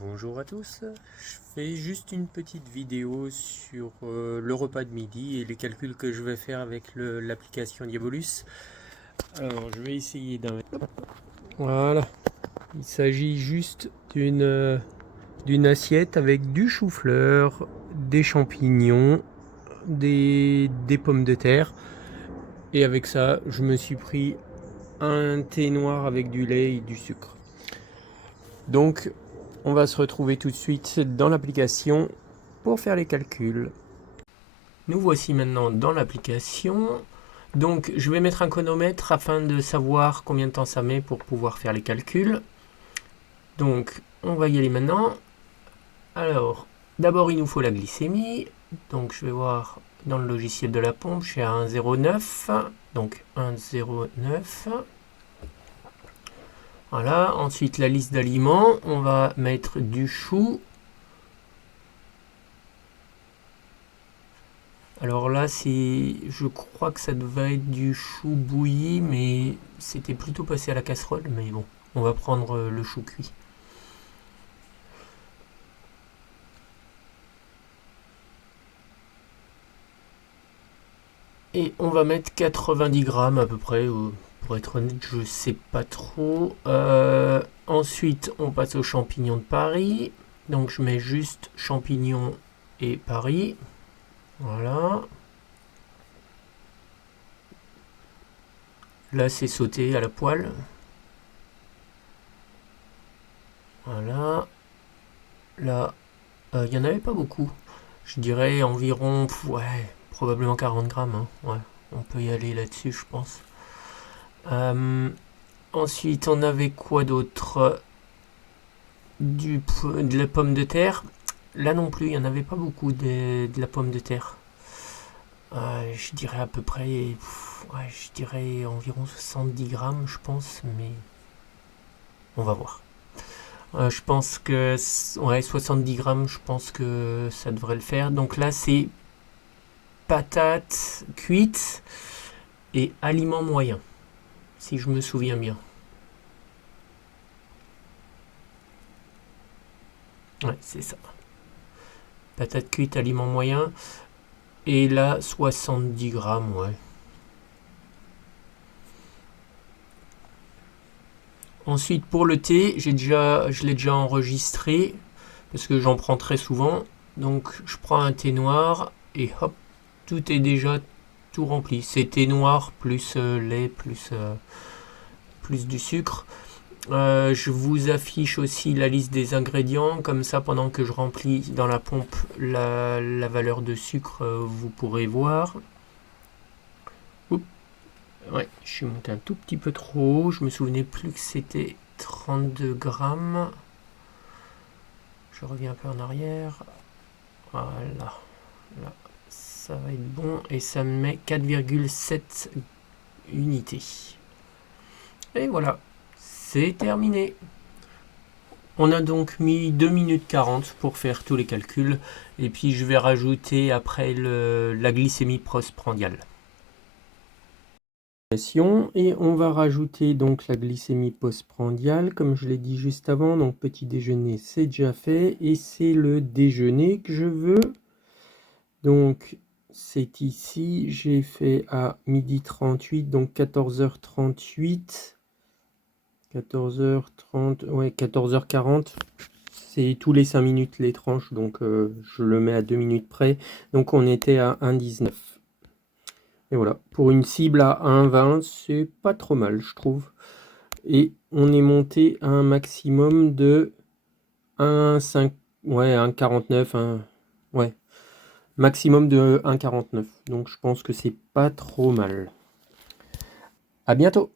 Bonjour à tous, je fais juste une petite vidéo sur le repas de midi et les calculs que je vais faire avec l'application Diabolus. Alors je vais essayer d'un... Voilà, il s'agit juste d'une assiette avec du chou-fleur, des champignons, des pommes de terre. Et avec ça, je me suis pris un thé noir avec du lait et du sucre. Donc, on va se retrouver tout de suite dans l'application pour faire les calculs. Nous voici maintenant dans l'application. Donc, je vais mettre un chronomètre afin de savoir combien de temps ça met pour pouvoir faire les calculs. Donc, on va y aller maintenant. Alors, d'abord, il nous faut la glycémie. Donc, je vais voir dans le logiciel de la pompe, je suis à 1,09. Donc, 1,09. Voilà, ensuite la liste d'aliments, on va mettre du chou. Alors là, je crois que ça devait être du chou bouilli, mais c'était plutôt passé à la casserole. Mais bon, on va prendre le chou cuit. Et on va mettre 90 grammes à peu près. Pour être honnête, je sais pas trop. Ensuite, on passe aux champignons de Paris. Donc je mets juste champignons et Paris. Voilà. Là, c'est sauté à la poêle. Voilà. Là, il n'y en avait pas beaucoup. Je dirais environ, ouais, probablement 40 grammes. Hein. Ouais, on peut y aller là-dessus, je pense. Ensuite, on avait quoi d'autre? De la pomme de terre. Là non plus, il n'y en avait pas beaucoup de la pomme de terre. Je dirais à peu près, ouais, je dirais environ 70 grammes, je pense, mais on va voir. Je pense que, ouais, 70 grammes, je pense que ça devrait le faire. Donc là, c'est patates cuites et aliments moyens, si je me souviens bien. Ouais, c'est ça. Patates cuites, aliments moyens. Et là, 70 grammes, ouais. Ensuite, pour le thé, je l'ai déjà enregistré parce que j'en prends très souvent. Donc, je prends un thé noir et hop, tout est déjà tout rempli. C'est thé noir plus lait plus du sucre. Je vous affiche aussi la liste des ingrédients, comme ça pendant que je remplis dans la pompe la valeur de sucre, vous pourrez voir. Oups. Ouais, je suis monté un tout petit peu trop haut, je me souvenais plus que c'était 32 grammes. Je reviens un peu en arrière. Voilà, là, ça va être bon et ça me met 4,7 unités. Et voilà, c'est terminé. On a donc mis 2 minutes 40 pour faire tous les calculs. Et puis je vais rajouter après la glycémie postprandiale. Et on va rajouter donc la glycémie postprandiale, comme je l'ai dit juste avant. Donc petit déjeuner, c'est déjà fait. Et c'est le déjeuner que je veux. Donc c'est ici, j'ai fait à 12h38, donc 14h38. 14h30, ouais, 14h40. C'est tous les 5 minutes les tranches, donc je le mets à 2 minutes près. Donc on était à 1,19. Et voilà, pour une cible à 1,20, c'est pas trop mal, je trouve. Et on est monté à un maximum de 1,5, ouais, 1,49, ouais, maximum de 1,49. Donc je pense que c'est pas trop mal. À bientôt!